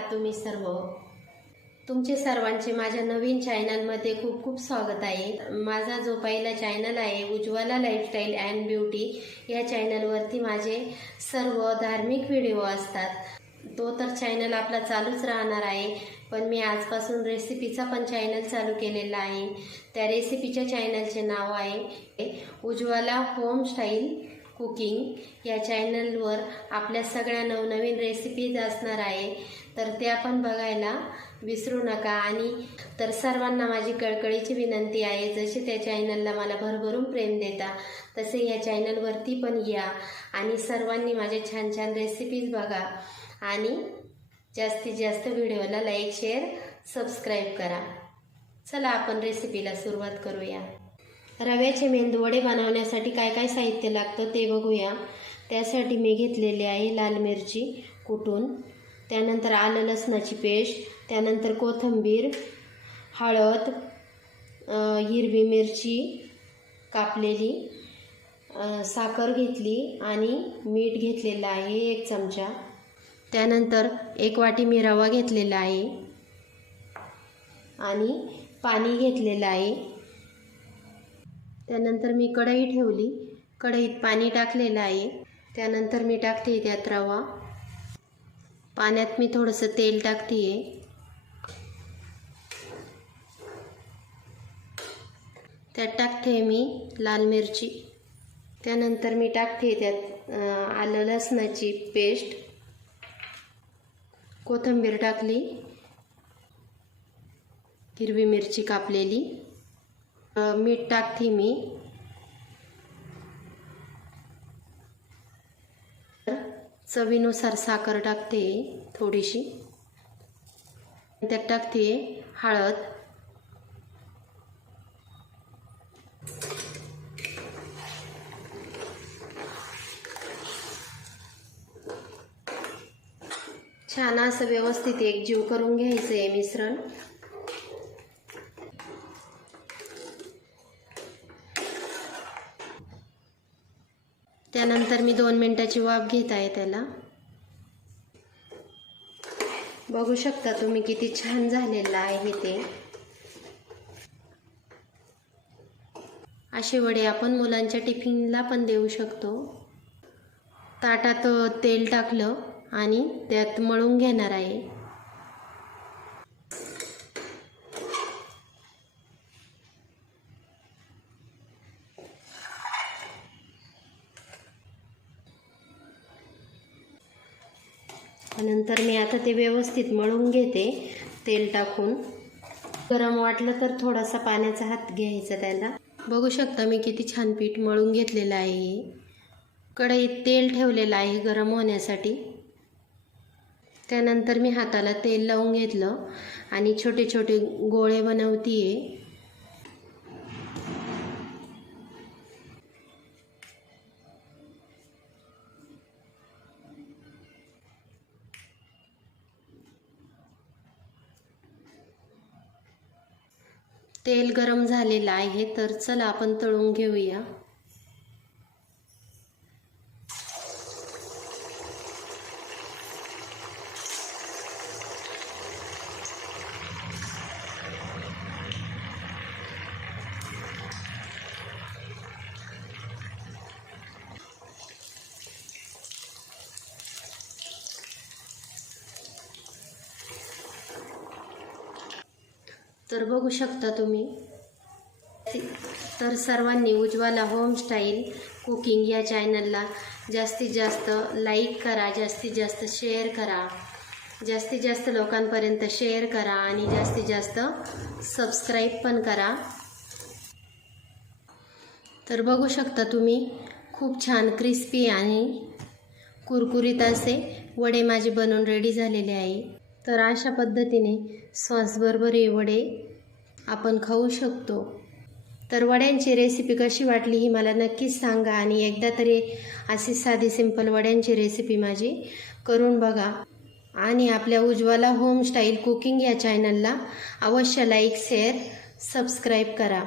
आहात तुम्ही सर्व? तुमचे सर्वांचे माझ्या नवीन चॅनलमध्ये खूप खूप स्वागत आहे। माझा जो पहिला चॅनल आहे उज्ज्वला लाईफस्टाईल अँड ब्युटी, या चॅनलवरती माझे सर्व धार्मिक व्हिडिओ असतात। तो तर चॅनल आपला चालूच राहणार आहे, पण मी आजपासून रेसिपीचा पण चॅनल चालू केलेला आहे। त्या रेसिपीच्या चॅनलचे नाव आहे उज्ज्वला होम स्टाईल कुकिंग। या चॅनलवर आपल्या सगळ्या नवनवीन रेसिपीज असणार आहे, तर त्या पण बघायला विसरू नका। आणि तर सर्वांना माझी कळकळीची विनंती आहे, जसे त्या चॅनलला मला भरभरून प्रेम देता तसे या चॅनलवरती पण या आणि सर्वांनी माझे छान छान रेसिपीज बघा आणि जास्तीत जास्त व्हिडिओला लाईक शेअर सबस्क्राईब करा। चला आपण रेसिपीला सुरुवात करूया। रव्याचे मेंदूवडे बनवण्यासाठी काय काय साहित्य लागतं ते बघूया। त्यासाठी मी घेतलेले आहे लाल मिरची कुटून, त्यानंतर आलं लसणाची पेस्ट, त्यानंतर कोथिंबीर, हळद, हिरवी मिरची कापलेली, साखर घेतली आणि मीठ घेतलेलं आहे 1 चमचा। त्यानंतर 1 वाटी मी रवा घेतलेला आहे आणि पाणी घेतलेलं आहे। त्यानंतर मी कढई ठेवली, कढईत पाणी टाकलेलं आहे। त्यानंतर मी टाकते त्यात रवा, पाण्यात मी थोडंसं तेल टाकते, त्यात टाकते मी लाल मिरची, त्यानंतर मी टाकते त्यात आलं लसणाची पेस्ट, कोथिंबीर टाकली, हिरवी मिरची कापलेली, मीठ टाकते मी, चवीनुसार साखर टाकते थोडीशी, त्यात टाकते हळद, छान असं व्यवस्थित एकजीव करून घ्यायचं आहे मिश्रण। त्यानंतर मी 2 मिनिटाची वाफ घेत आहे त्याला। बघू शकता तुम्ही किती छान झालेलं आहे ते। असे वडे आपण मुलांच्या टिफिनला पण देऊ शकतो। ताटात तेल टाकलं आणि त्यात मळून घेणार आहे। नंतर मी आता ते व्यवस्थित मळून घेते तेल टाकून। गरम वाटलं तर थोडासा पाण्याचा हात घ्यायचा त्याला। बघू शकता मी किती छान पीठ मळून घेतलेलं आहे। कढईत तेल ठेवलेलं आहे गरम होण्यासाठी। त्यानंतर मी हाताला तेल लावून घेतलं आणि छोटे छोटे गोळे बनवतीये। तेल गरम झालेलं आहे, तर चला आपण तळून घेऊया। तर बघू शकता तुम्ही, तर सर्वांनी उज्ज्वला होम स्टाईल कुकिंग या चॅनलला जास्तीत जास्त लाईक करा, जास्तीत जास्त शेअर करा, जास्तीत जास्त लोकांपर्यंत शेअर करा आणि जास्तीत जास्त सबस्क्राईब पण करा। तर बघू शकता तुम्ही, खूप छान क्रिस्पी आणि कुरकुरीत असे वडे माझे बनवून रेडी झालेले आहे। तर अशा पद्धतीने सॉसबरोबर हे वडे आपण खाऊ शकतो। तर वड्यांची रेसिपी कशी वाटली ही मला नक्कीच सांगा आणि एकदा तरी अशी साधी सिंपल वड्यांची रेसिपी माझी करून बघा आणि आपल्या उज्ज्वला होम स्टाईल कुकिंग या चॅनलला अवश्य लाईक शेअर सबस्क्राईब करा।